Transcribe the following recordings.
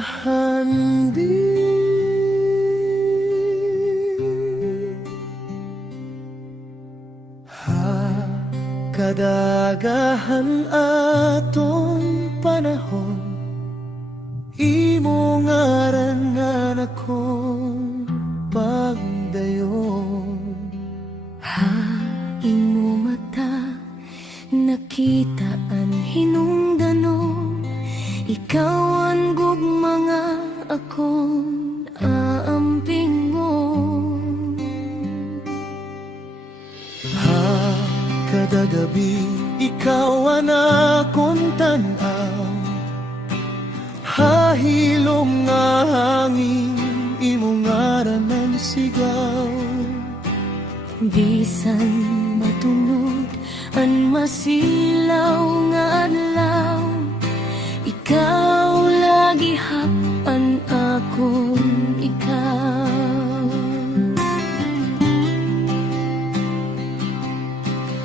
bahandi. Kadagahan atong panahon, imo ngarangan akong pagdayon. Imo mata nakita ang hinungdanon, ikaw ang gugma nga akong aamping mo. Kada gabi ikaw ang akong tanaw, hahilom nga hangin, imo ngaran sigaw. Bisan matulog ang masilaw nga adlaw, ikaw lagi hapan akong ikaw.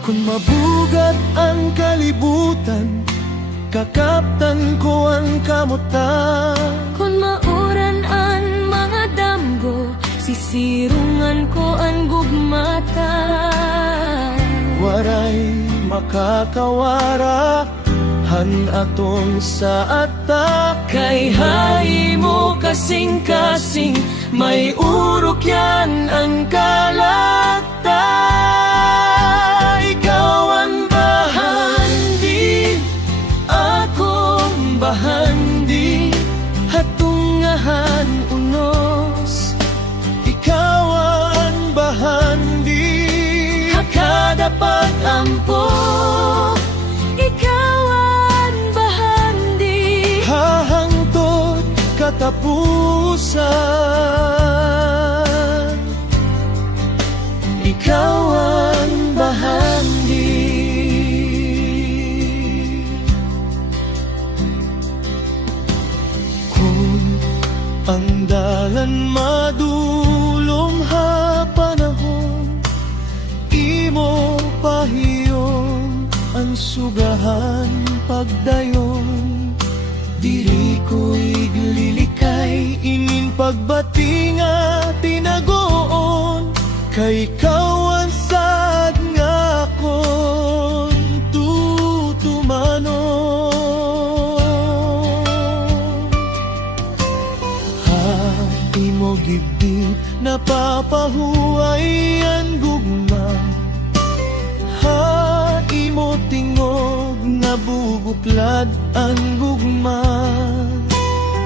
Kung mabugat ang kalibutan, kakaptan ko ang kamutan. Kung mauran ang mga damgo, sisirungan ko ang gugmata. Waray makakawara han atong sa atak. Kay hay mo kasing-kasing, may urok yan ang kalata. Ikaw ang bahandi, akong bahandi, hatungahan unos. Ikaw ang bahandi, Hakada pag-ampo, ikaw ang bahandi. hahangtod katapusan. Ikaw ang bahandi. Kung ang dalan madulom ha panahon, imo pahiyon ang sugahan pagdayon. Diri ko'y lilikay, inin pagbati nga tinagoon. Kay ikaw ang sad nga akong tutumanon. Imo gibdib napapahuay ang gugma, imo tingog nga bubuklad ang gugma.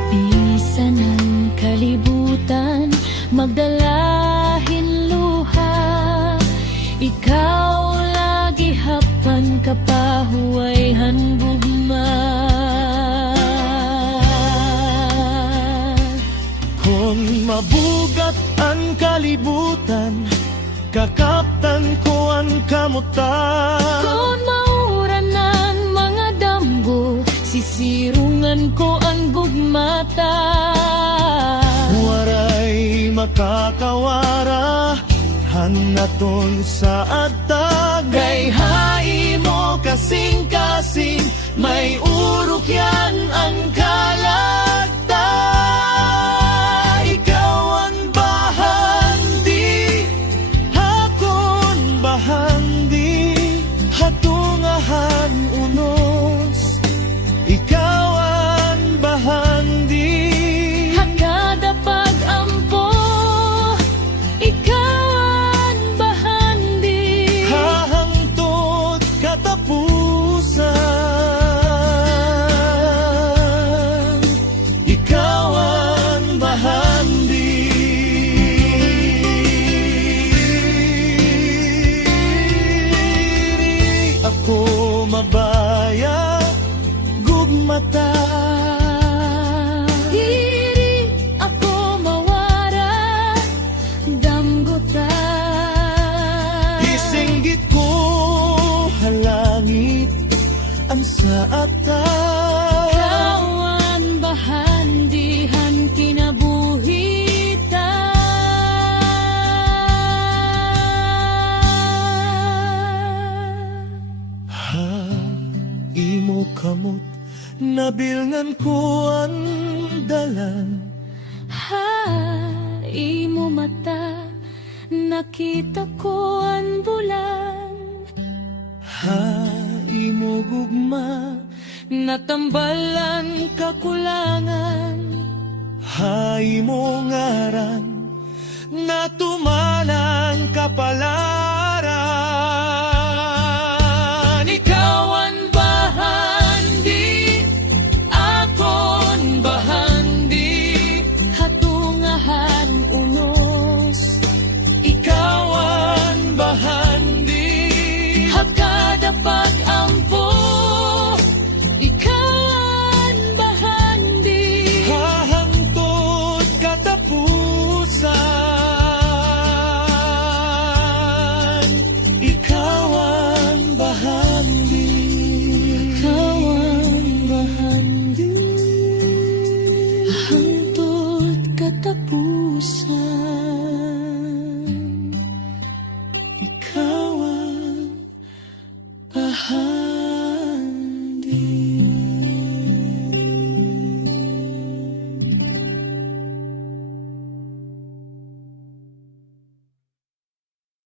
Bisan ang kalibutan, magdalahin luha, ikaw lagi hapan kapahuay han gugma. Kung mabugat ang kalibutan, kakaptan ko ang kamutan. Kung mauran ang mga damgo, sisirungan ko ang gugmata. Waray makakawara hanaton sa atag. Kay hay mo kasing-kasing, may urok yan ang kalagta. Ikaw ang bahandi, akong bahandi, hatungahan unos. Ikaw ang bahandi, Hakada pag-ampo, ikaw ang bahandi. hahangtod katapusan. Ikaw ang bahandi. Ako mabaya, gugmata. Diri ako mawara, damgota. Isinggit ko halangit ang sa atag. Kawan bahandihan kinabuhita. Imo kamot nabilngan ko ang dalan. Imo mata, nakita ko ang bulan. Imo gugma, Natambalan kakulangan. imo ngaran, natumanan kapalaran. Ikaw ang bahandi, akon bahandi, hatungahan unos. Ikaw ang bahandi, Hakada pag-ampo, ikaw ang bahandi. hahangtod katapusan. Ikaw ang bahandi, Ikaw ang bahandi, hangtod katapusan.